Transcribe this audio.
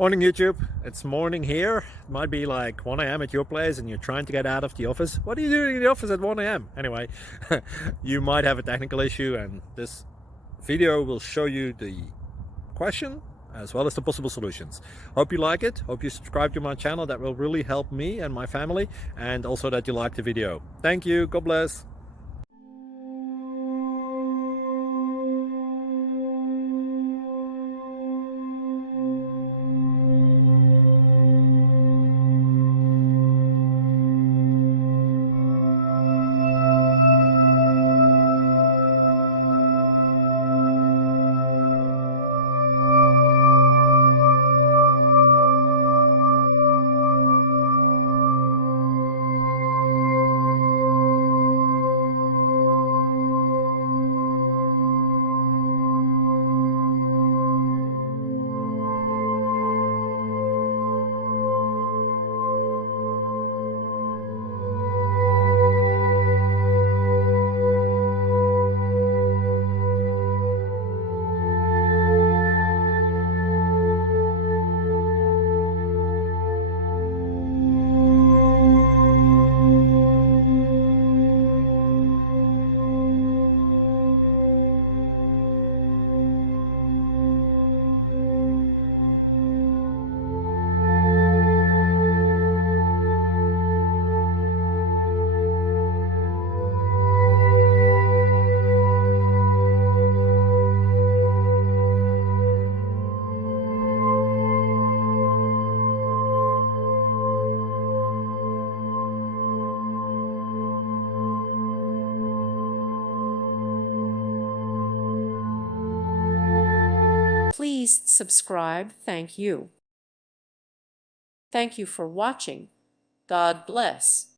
Morning YouTube, it's morning here. It might be like 1 a.m. at your place and you're trying to get out of the office. What are you doing in the office at 1 a.m.? Anyway, you might have a technical issue and this video will show you the question as well as the possible solutions. Hope you like it, hope you subscribe to my channel. That will really help me and my family, and also that you like the video. Thank you, God bless. Please subscribe. Thank you. Thank you for watching. God bless.